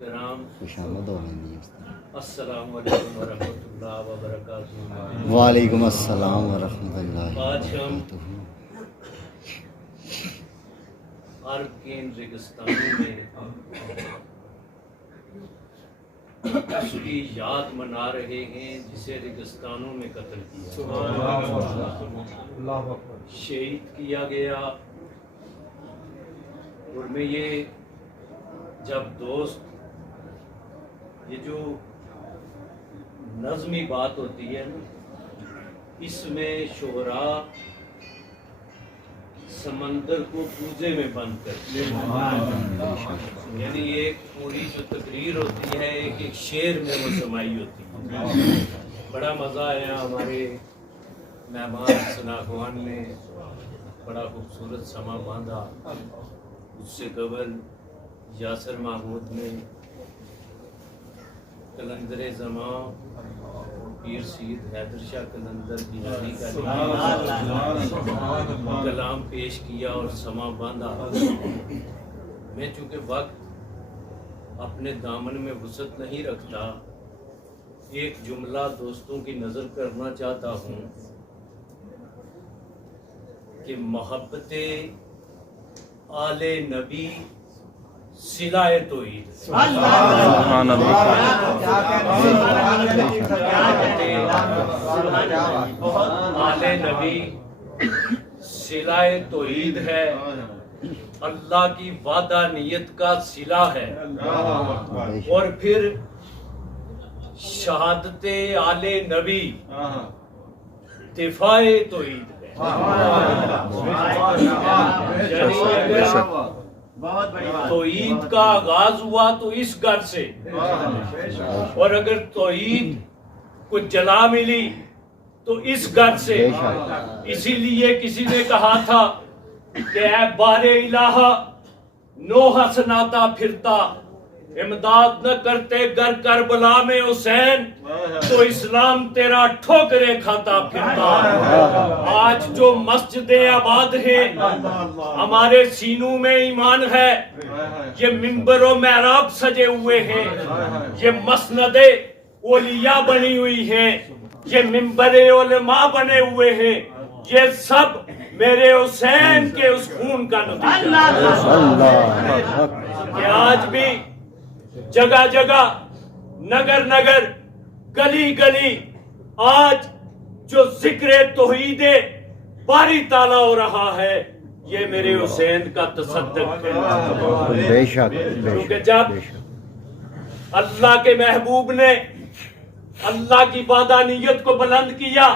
خوش آمد ہو رہی ہے۔ السلام علیکم ورحمۃ اللہ وبرکاتہ۔ وعلیکم السلام ورحمۃ اللہ آج ہم وبرکاتہ۔ عرب کے ان ریگستانوں میں اس کی یاد منا رہے ہیں جسے ریگستانوں میں قتل کیا، شہید کیا گیا۔ اور میں یہ جب دوست یہ جو نظمی بات ہوتی ہے نا، اس میں شعراء سمندر کو کوزے میں بند کرتے ہیں، یعنی ایک پوری جو تقریر ہوتی ہے ایک شعر میں وہ سمائی ہوتی ہے۔ بڑا مزہ آیا، ہمارے مہمان ثناءخوان نے بڑا خوبصورت سما باندھا۔ اس سے قبل یاسر محمود نے کلندر زمان پیر سید حیدر شاہ کلندر گیلانی کا کلام پیش کیا اور سما باندھا۔ میں چونکہ وقت اپنے دامن میں وسعت نہیں رکھتا، ایک جملہ دوستوں کی نظر کرنا چاہتا ہوں کہ محبت آل نبی صلہ توحید۔ سبحان آل نبی صلہ توحید ہے، اللہ کی وعدہ نیت کا صلہ ہے، اور پھر شہادت آل نبی دفاع توحید ہے۔ توحید کا آغاز ہوا تو اس گھر سے، اور اگر توحید کو جلا ملی تو اس گھر سے۔ اسی لیے کسی نے کہا تھا کہ اے بار الہ نوح سناتا پھرتا، امداد نہ کرتے گر کربلا میں حسین، تو اسلام تیرا ٹھوکرے کھاتا پھرتا۔ آج جو مسجدیں آباد ہیں، ہمارے سینوں میں ایمان ہے، یہ منبر و محراب سجے ہوئے ہیں، یہ مسند اولیاء بنی ہوئی ہیں، یہ منبر علماء بنے ہوئے ہیں، یہ سب میرے حسین کے اس خون کا نتیجہ ہے کہ آج بھی جگہ جگہ نگر نگر گلی گلی آج جو ذکر توحید باری تعالیٰ ہو رہا ہے، یہ میرے حسین کا تصدق ہے۔ بے شک کیونکہ جب اللہ کے محبوب نے اللہ کی وحدانیت کو بلند کیا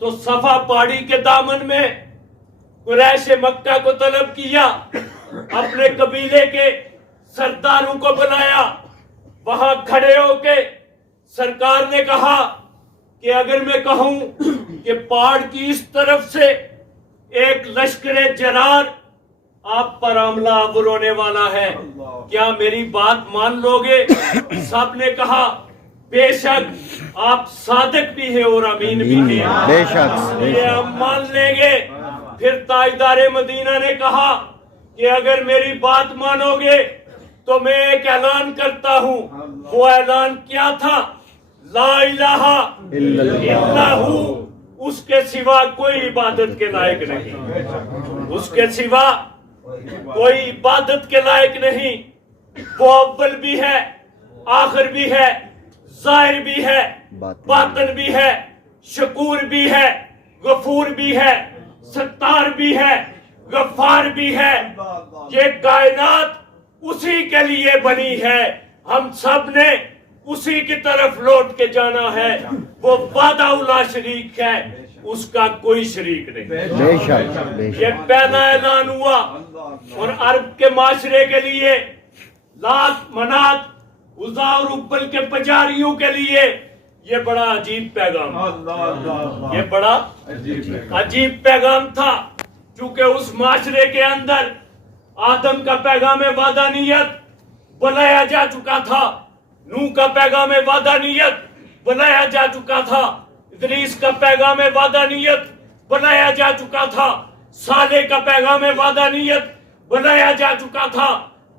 تو صفا پہاڑی کے دامن میں قریش مکہ کو طلب کیا، اپنے قبیلے کے سرداروں کو بلایا، وہاں کھڑے ہو کے سرکار نے کہا کہ اگر میں کہوں کہ پہاڑ کی اس طرف سے ایک لشکر جرار آپ پر حملہ آور ہونے والا ہے، کیا میری بات مان لو گے؟ سب نے کہا بے شک آپ صادق بھی ہیں اور امین بھی ہیں، بے شک یہ ہم مان لیں گے۔ پھر تاجدار مدینہ نے کہا کہ اگر میری بات مانو گے تو میں ایک اعلان کرتا ہوں۔ وہ اعلان کیا تھا؟ لا الہ الا ہو، اس کے سوا کوئی عبادت کے لائق نہیں، اس کے سوا کوئی عبادت کے لائق نہیں۔ وہ اول بھی ہے، آخر بھی ہے، ظاہر بھی ہے، باطن بھی ہے، شکور بھی ہے، غفور بھی ہے، ستار بھی ہے، غفار بھی ہے۔ یہ کائنات اسی کے لیے بنی ہے، ہم سب نے اسی کی طرف لوٹ کے جانا ہے۔ وہ وحدہ لا شریک ہے، اس کا کوئی شریک نہیں۔ بے شک بے شک یہ پہلا اعلان ہوا، اور عرب کے معاشرے کے لیے، لات منات عزا اور ابل کے پجاریوں کے لیے یہ بڑا عجیب پیغام، یہ بڑا عجیب پیغام تھا، چونکہ اس معاشرے کے اندر آدم کا پیغام وحدانیت بلایا جا چکا تھا، نوح کا پیغام وحدانیت بلایا جا چکا تھا، ادریس کا پیغام وحدانیت بلایا جا چکا تھا، صالح کا پیغام وحدانیت بلایا جا چکا تھا،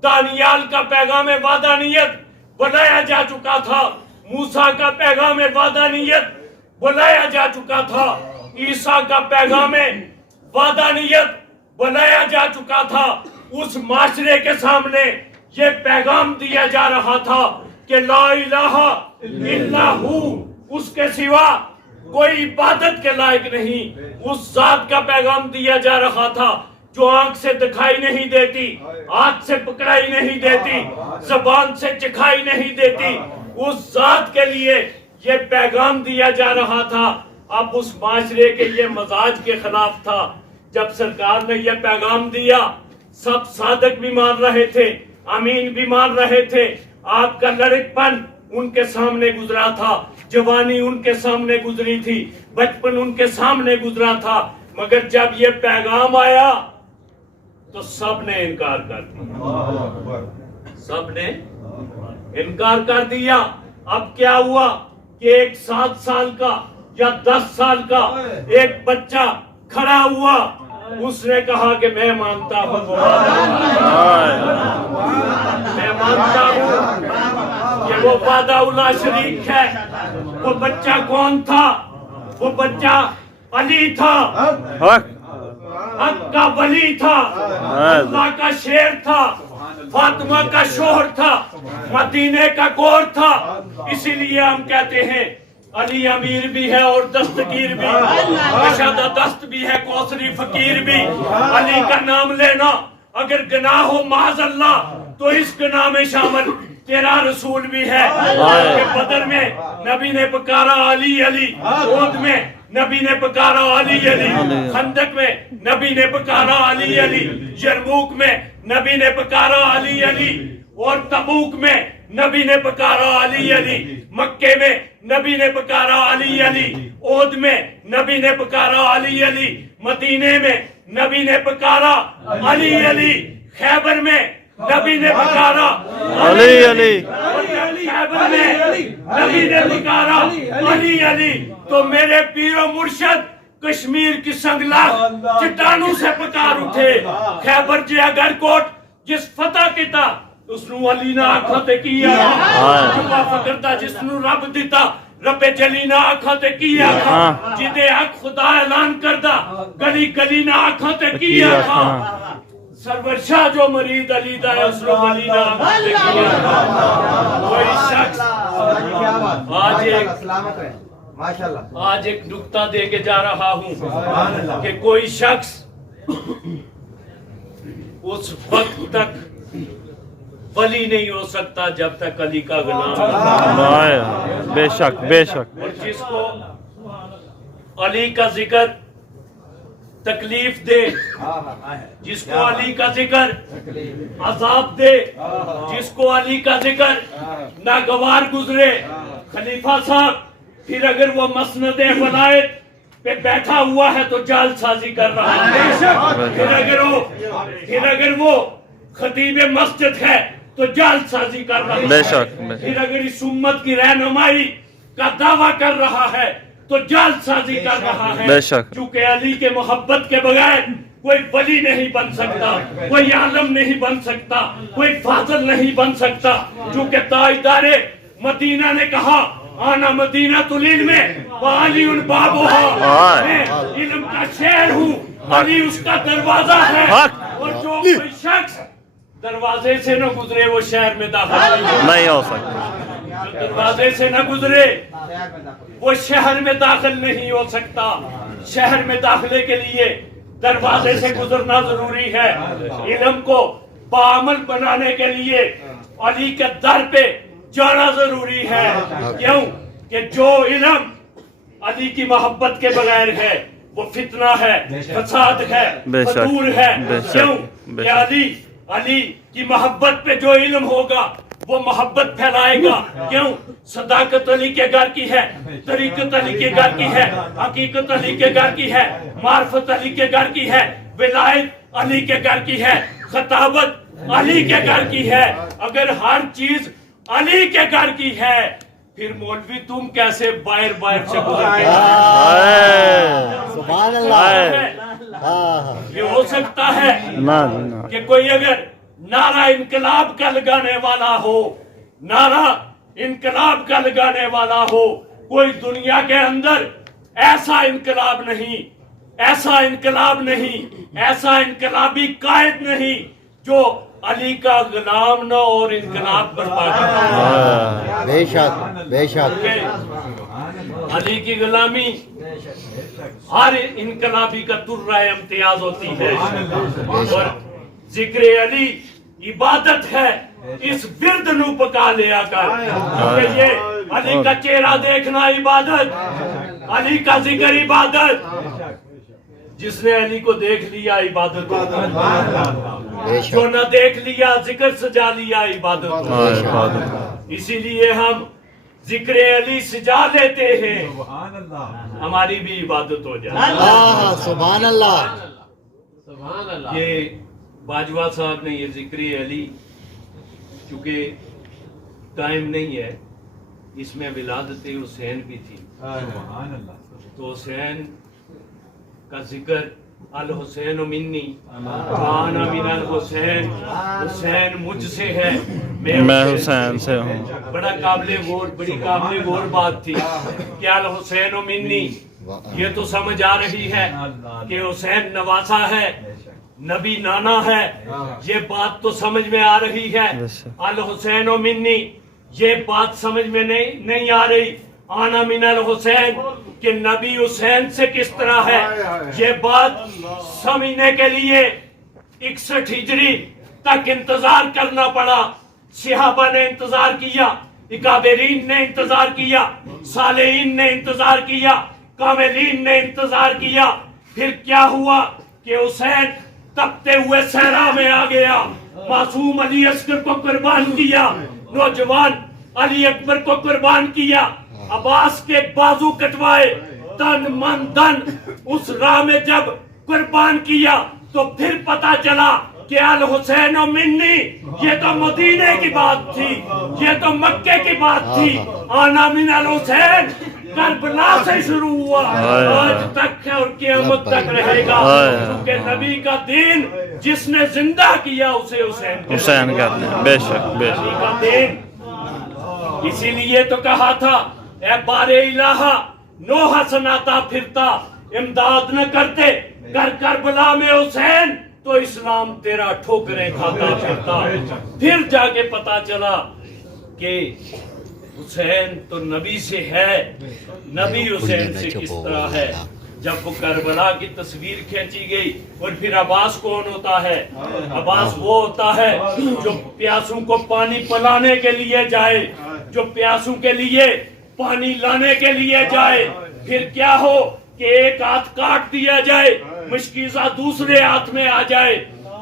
दानियाल का पैगाम वादानियत बनाया जा चुका था, मूसा का पैगाम वादानियत बनाया जा चुका था, ईसा का पैगाम वादानियत बनाया जा चुका था। उस माशरे के सामने ये पैगाम दिया जा रहा था कि ला इलाहा इल्लाहू, उसके सिवा कोई इबादत के लायक नहीं। उस जात का पैगाम दिया जा रहा था जो आंख से दिखाई नहीं देती, हाथ से पकड़ाई नहीं देती, जबान से चिखाई नहीं देती। उस जात के लिए ये पैगाम दिया जा रहा था। अब उस माशरे के ये मजाज के खिलाफ था। जब सरकार ने यह पैगाम दिया, सब सादक भी मान रहे थे, अमीन भी मान रहे थे। आपका लड़कपन उनके सामने गुजरा था, जवानी उनके सामने गुजरी थी, बचपन उनके सामने गुजरा था। मगर जब ये पैगाम आया तो सब ने इनकार कर दिया, सब ने इनकार कर दिया। अब क्या हुआ कि एक 7 साल का या 10 साल का एक बच्चा खड़ा हुआ, उसने कहा कि मैं मानता हूँ, मैं मानता हूँ कि वो वादा शरीक है। वो बच्चा कौन था? वो बच्चा अली था, हक का वली था, अल्लाह का शेर था, फातिमा का शोहर था, मदीने का गोर था। इसीलिए हम कहते हैं अली अमीर भी है और दस्तगीर भी, कशादा दस्त भी है, कौसरी फकीर भी। अली का नाम लेना अगर गुनाह हो माज़ अल्लाह, तो इस गुनाह में शामिल तेरा रसूल भी है। बदर में नबी ने पुकारा अली अली, ओद में नबी ने पुकारा अली अली, खंदक में नबी ने पुकारा अली अली, यरमूक में नबी ने पुकारा अली अली, और तबूक में नबी ने पुकारा अली अली, मक्के में नबी ने पुकारा अली अली, ओद में नबी ने पुकारा अली अली, मदीने में नबी ने पुकारा अली अली, खैबर में नबी ने पुकारा अली अली, खैबर में नबी ने पुकारा अली अली। तो मेरे पीरो मुर्शद कश्मीर की संगला चट्टानों से पुकार उठे। खैबर जी अगर कोट जिस फतह किता उसनु अली ना आखा ते किया, जुबा फकरदा जिसनु रब दिता रब्बे जली ना आखा ते किया था, जिदे हक खुदा ऐलान करदा गली गली ना आखा ते किया था। सरवर शाह जो मरीद अली दा है उसनु अली ना आखा ते किया था। कोई शख्स आज एक नुक्ता दे के जा रहा हूँ कि कोई शख्स उस वक्त तक वली नहीं हो सकता जब तक अली का गुलाम। बेशक बेशक। और जिसको अली का जिक्र तकलीफ दे, जिसको अली का जिक्र अजाब दे, जिसको अली का जिक्र नागवार गुजरे, खलीफा साहब फिर अगर वो मसनदे वलायत पे बैठा हुआ है तो जालसाजी कर रहा है। फिर अगर वो खतीब मस्जिद है तो जालसाजी कर रहा है। फिर अगर इस उम्मत की रहनुमाई का दावा कर रहा है तो जालसाजी कर रहा है। क्योंकि अली के मोहब्बत के बगैर कोई वली नहीं बन सकता, कोई आलम नहीं बन सकता, कोई फाजिल नहीं बन सकता। क्योंकि ताजदारे मदीना ने कहा आना मदीना तुलील में अली उन बाबो, मैं इल्म का शेर हूँ, अली उसका दरवाजा है। और जो कोई शख्स दरवाजे से न गुजरे वो शहर में दाखिल नहीं हो सकता, जो दरवाजे से न गुजरे वो शहर में दाखिल नहीं हो सकता। शहर में दाखिले के लिए दरवाजे से गुजरना जरूरी है। इल्म को बाअमल बनाने के लिए अली के दर पे जाना जरूरी है। क्यों कि जो इल्म अली की मोहब्बत के बगैर है वो फितना है, फसाद है, फतूर है। क्यों कि अली की मोहब्बत पे जो इल्म होगा वो मोहब्बत फैलाएगा। क्यों? सदाकत अली के घर की है, तरीकत अली के घर की है, हकीकत अली के घर की है, मार्फत अली के घर की है, विलायत अली के घर की है, खताबत अली के घर की है। अगर हर चीज अली के घर की है फिर मौलवी तुम कैसे बाहर बाहर से गुजर के सुभान अल्लाह। ये हो सकता है कि कोई अगर नारा इनकलाब का लगाने वाला हो, नारा इनकलाब का लगाने वाला हो। कोई दुनिया के अंदर ऐसा इनकलाब नहीं, ऐसा इनकलाब नहीं, ऐसा इनकलाबी कायद नहीं जो अली का गुलाम न और इनकलाब बर्पा करे। बेशक बेशक अली की गुलामी हर इनकलाबी का तुर्रा इम्तियाज होती है। और जिक्र अली इबादत है, इस विरद नू पका लिया कर, क्योंकि ये अली का चेहरा देखना इबादत, अली का जिक्र इबादत। जिसने अली को देख लिया इबादत हो, जो न देख लिया जिक्र सजा लिया इबादत हो। इसीलिए हम जिक्र अली सजा लेते हैं, हमारी भी इबादत हो जाए। सुभान अल्लाह। ये बाजवा साहब ने ये जिक्र अली, चूंकि टाइम नहीं है, इसमें विलादत हुसैन भी थी, तो हुसैन का जिक्र अल हुसैन मिन्नी वाना मिनल हुसैन, हुसैन मुझसे है, मैं हुसैन से हूँ। बड़ा काबिले गौर, बड़ी काबिले गौर बात थी कि अल हुसैन मिन्नी, ये तो समझ आ रही है कि हुसैन नवासा है, नबी नाना है, ये बात तो समझ में आ रही है। अल हुसैन मिन्नी, ये बात समझ में नहीं आ रही आना मिनल हुसैन कि नबी हुसैन से किस तरह है। ये बात समझने के लिए 61 हिजरी तक इंतजार करना पड़ा। सहाबा ने इंतजार किया, इकाबरीन ने इंतजार किया, सालेहीन ने इंतजार किया, कामिलीन ने इंतजार किया। फिर क्या हुआ कि हुसैन तपते हुए सहरा में आ गया, मासूम अली असगर को कुर्बान किया, नौजवान अली अकबर को कुर्बान किया, अब्बास के बाजू कटवाए, तन मन धन उस राह में जब कुर्बान किया, तो फिर पता चला कि अल हुसैन और मिन्नी, ये तो मदीने की बात थी, ये तो मक्के की बात थी। आना मिनल हुसैन करबला से शुरू हुआ, आज तक है और क़यामत तक रहेगा, क्योंकि नबी का दीन जिसने जिंदा किया उसे हुसैन कहते हैं। बेशक बेशक नबी का दीन। इसीलिए तो कहा था, ए बारे इलाहा नोहा सनाता फिरता, इमदाद न करते कर करबला में हुसैन, तो इस्लाम तेरा ठोकरें खाता फिरता। फिर जाके पता चला कि हुसैन तो नबी से है, नबी हुसैन से किस तरह है। जब वो करबला की तस्वीर खींची गई, और फिर अब्बास कौन होता है? अब्बास वो होता है जो प्यासों को पानी पिलाने के लिए जाए, जो प्यासों के लिए पानी लाने के लिए जाए। फिर क्या हो कि एक हाथ काट दिया जाए, मुश्किज़ा दूसरे हाथ में आ जाए,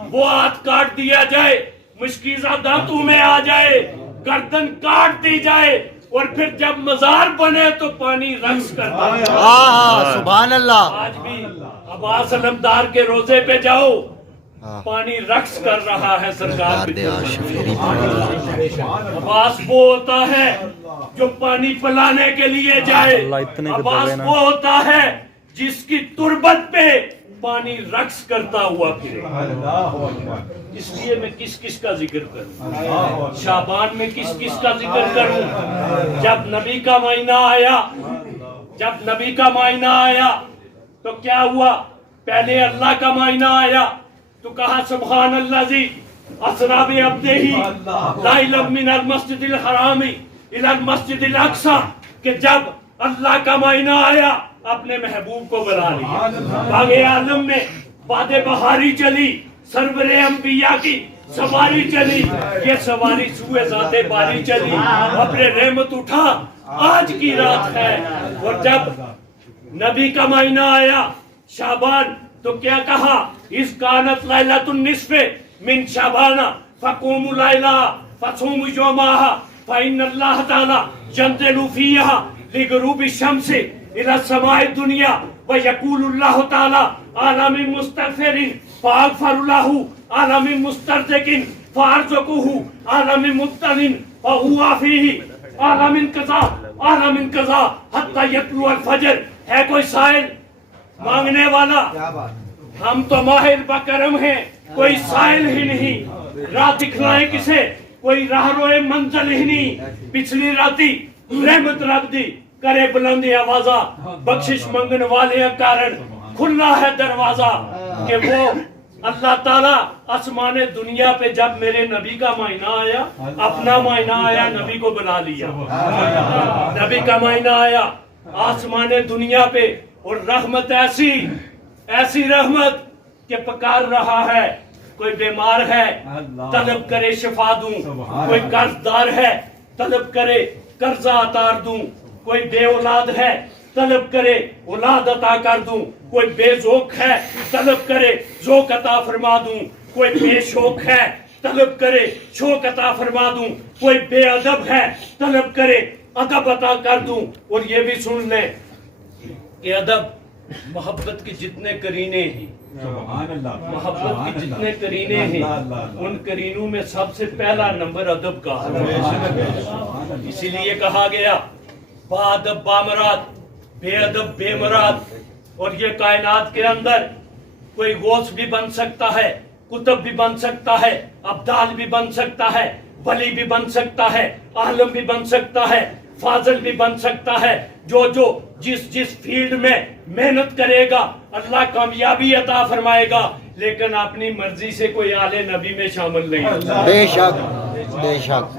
वो हाथ काट दिया जाए, मुश्किज़ा दांतों में आ जाए, गर्दन काट दी जाए, और फिर जब मजार बने तो पानी रक्स करता है। सुभान अल्लाह। आज भी अब्बास अलमदार के रोजे पे जाओ, पानी रक्स कर रहा है सरकार की तरफ। अब्बास वो होता है जो पानी पिलाने के लिए जाए, अब्बास वो होता है जिसकी तुरबत पे पानी रक्स करता हुआ फिरे। इसलिए मैं किस किस का जिक्र करूं, शाबान में किस किस का जिक्र करूं। जब नबी का महीना आया, जब नबी का महीना आया तो क्या हुआ? पहले अल्लाह का महीना आया तो कहा सुभान अल्लाह जी असरा बि अब्दिही लाइलन मिनल मस्जिदिल हरामी इलल मस्जिदिल अक्सा, कि जब अल्लाह का महीना आया अपने महबूब को बुला लिया। बागे आलम में बादे बहारी चली, सरवरे अंबिया की सवारी चली, ये सवारी सुए जाते बारी चली, अपने रहमत उठा आज की रात है। और जब नबी का महीना आया शाबान, तो क्या कहा? इस कानत लैलतुन निस्फे मिन शाबाना फकुमु लैला फसुमु यौमाहा फइन्नल्लाह तआला यंज़िलु फीहा लिगरूबि शम्सी इला समाए दुनिया व यक़ूलुल्लाहु तआला आलमिन मुस्तग़फिरिन फ़अग़फ़िरुल्लाहु आलमिन मुस्तरज़िकिन फ़अरज़ुक़ुहु आलमिन मुब्तलिन व हुवा फ़ीही आलमिन कज़ा हत्ता यत्लु अल फजर। है कोई साइल मांगने वाला? हम तो माहिर बकरम हैं, कोई साइल ही नहीं। راہ دکھلائے کسے کوئی راہ روئے منزل ہی نہیں پچھلی راتی رحمت رب دی کرے بلند آوازہ بخشش منگن والے کارن کھلا ہے دروازہ کہ وہ اللہ تعالیٰ آسمان دنیا پہ جب میرے نبی کا مہینہ آیا اپنا مہینہ آیا نبی کو بلا لیا نبی کا مہینہ آیا آسمان دنیا پہ اور رحمت ایسی رحمت کہ پکار رہا ہے کوئی بیمار ہے طلب کرے شفا دوں کوئی قرض دار ہے طلب کرے قرضہ عطا دوں کوئی بے اولاد ہے طلب کرے اولاد عطا کر دوں کوئی بے ذوق ہے طلب کرے ذوق عطا فرما دوں کوئی بے شوق ہے طلب کرے شوق عطا فرما دوں کوئی بے ادب ہے طلب کرے ادب عطا کر دوں اور یہ بھی سن لیں کہ ادب محبت کے جتنے کرینے ہیں محبت کے جتنے کرینے ہیں ان کرینوں میں سب سے پہلا نمبر ادب کا اسی لیے کہا گیا با ادب بامراد بے ادب بے مراد اور یہ کائنات کے اندر کوئی غوث بھی بن سکتا ہے قطب بھی بن سکتا ہے ابدال بھی بن سکتا ہے ولی بھی بن سکتا ہے عالم بھی بن سکتا ہے فاضل بھی بن سکتا ہے جو جس فیلڈ میں محنت کرے گا اللہ کامیابی عطا فرمائے گا لیکن اپنی مرضی سے کوئی آل نبی میں شامل نہیں بے شک بے شک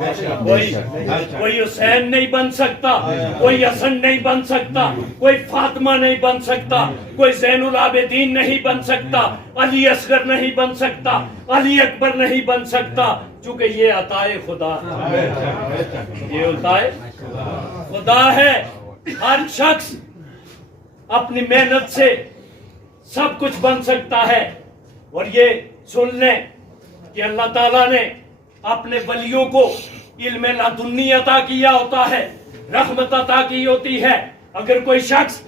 کوئی حسین نہیں بن سکتا کوئی حسن نہیں بن سکتا کوئی فاطمہ نہیں بن سکتا کوئی زین العابدین نہیں بن سکتا علی اصغر نہیں بن سکتا علی اکبر نہیں بن سکتا چونکہ یہ عطا خدا یہ عطا خدا ہے ہر شخص اپنی محنت سے سب کچھ بن سکتا ہے اور یہ سن لیں کہ اللہ تعالیٰ نے اپنے ولیوں کو علم لدنی عطا کیا ہوتا ہے رحمت عطا کی ہوتی ہے اگر کوئی شخص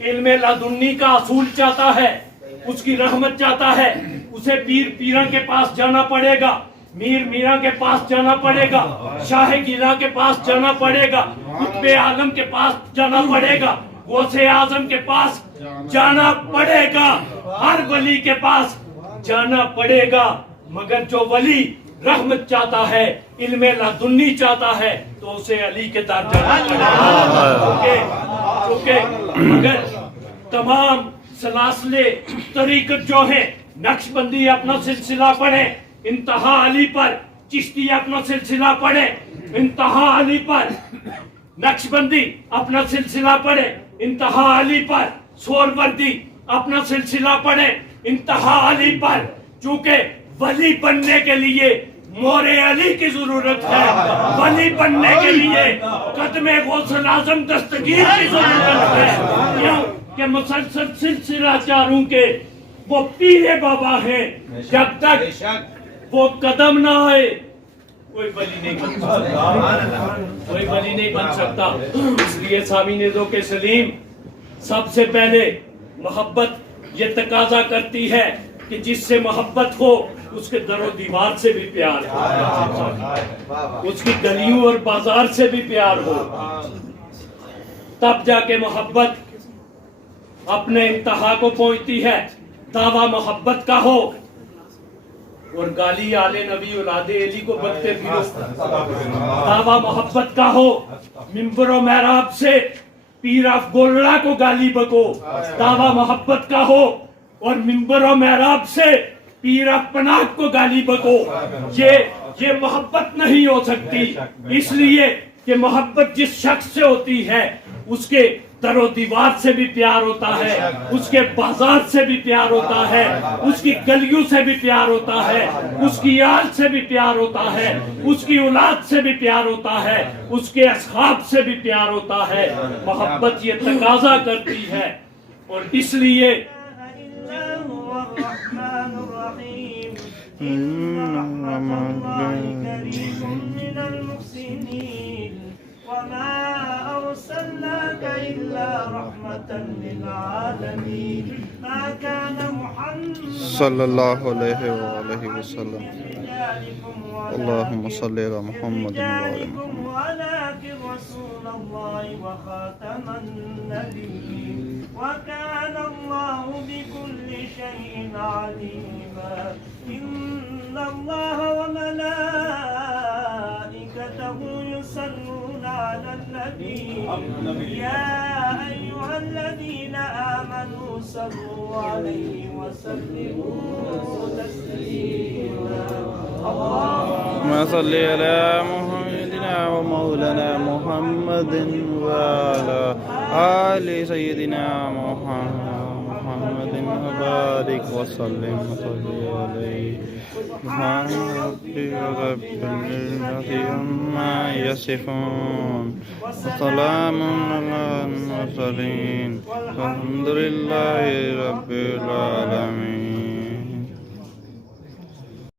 علم لدنی کا اصول چاہتا ہے اس کی رحمت چاہتا ہے اسے پیر پیروں کے پاس جانا پڑے گا میر میرا کے پاس جانا پڑے گا شاہ گیلا کے پاس جانا پڑے گا قطب عالم کے پاس جانا پڑے گا غوث اعظم کے پاس جانا پڑے گا ہر ولی کے پاس جانا پڑے گا مگر جو ولی رحمت چاہتا ہے علم لدنی چاہتا ہے تو اسے علی کے در جانا پڑے گا کیونکہ اگر تمام سلاسلے طریقت جو ہیں نقش بندی اپنا سلسلہ پڑھے انتہا علی پر چشتی اپنا سلسلہ پڑھے انتہا علی پر نقش بندی اپنا سلسلہ پڑھے انتہا علی پر سوروردی اپنا سلسلہ پڑھے انتہا علی پر چونکہ ولی بننے کے لیے مور علی کی ضرورت ہے ولی بننے کے لیے قدم غوث اعظم دستگیر کی ضرورت ہے کیوں کہ مسلسل سلسلہ چاروں کے وہ پیر بابا ہیں جب تک وہ قدم نہ آئے کوئی ولی نہیں بن سکتا کوئی ولی نہیں بن سکتا اس لیے سامعین ذوق سلیم سب سے پہلے محبت یہ تقاضا کرتی ہے کہ جس سے محبت ہو اس کے در و دیوار سے بھی پیار ہو اس کی گلیوں اور بازار سے بھی پیار ہو تب جا کے محبت اپنے انتہا کو پہنچتی ہے دعویٰ محبت کا ہو اور گالی آل نبی اولاد علی کو بکتے پھرو دعویٰ محبت کا ہو منبر و محراب سے پیر اف گولڑا کو گالی بکو دعویٰ محبت کا ہو اور منبر و محراب سے پیر اف پناہ کو گالی بکو یہ محبت نہیں ہو سکتی اس لیے کہ محبت جس شخص سے ہوتی ہے اس کے در و دیوار سے بھی پیار ہوتا ہے اس کے بازار سے بھی پیار ہوتا ہے اس کی گلیوں سے بھی پیار ہوتا ہے اس کی آل سے بھی پیار ہوتا ہے اس کی اولاد سے بھی پیار ہوتا ہے اس کے اصحاب سے بھی پیار ہوتا ہے محبت یہ تقاضا کرتی ہے اور اس لیے وما أرسلناك إلا رحمة للعالمين ما كان محمد صلی اللہ علیہ وآلہ وسلم اللہم صلی علی محمد وآلہ محمد ولكن رسول الله وخاتم النبيين وكان الله بكل شيء عليما إن الله وملائكته يصلون على النبي يا أيها الذين آمنوا صلوا عليه وسلموا تسليما اللهم صل على محمدنا ومولانا محمد وعلى آل سيدنا محمد وبارك وسلم وصلي عليه سبحان ربك رب العزة عما يصفون وسلام على المرسلين والحمد لله رب العالمين.